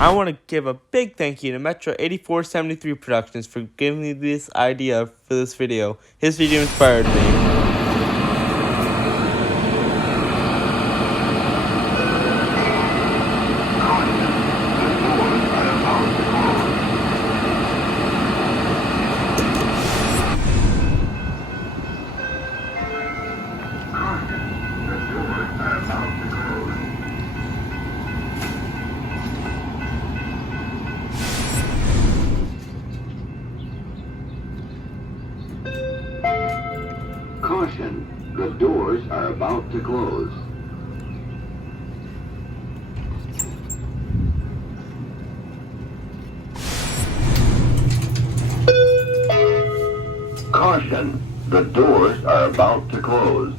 I want to give a big thank you to Metro 8473 Productions for giving me this idea for this video. His video inspired me. Caution, the doors are about to close. Caution, the doors are about to close.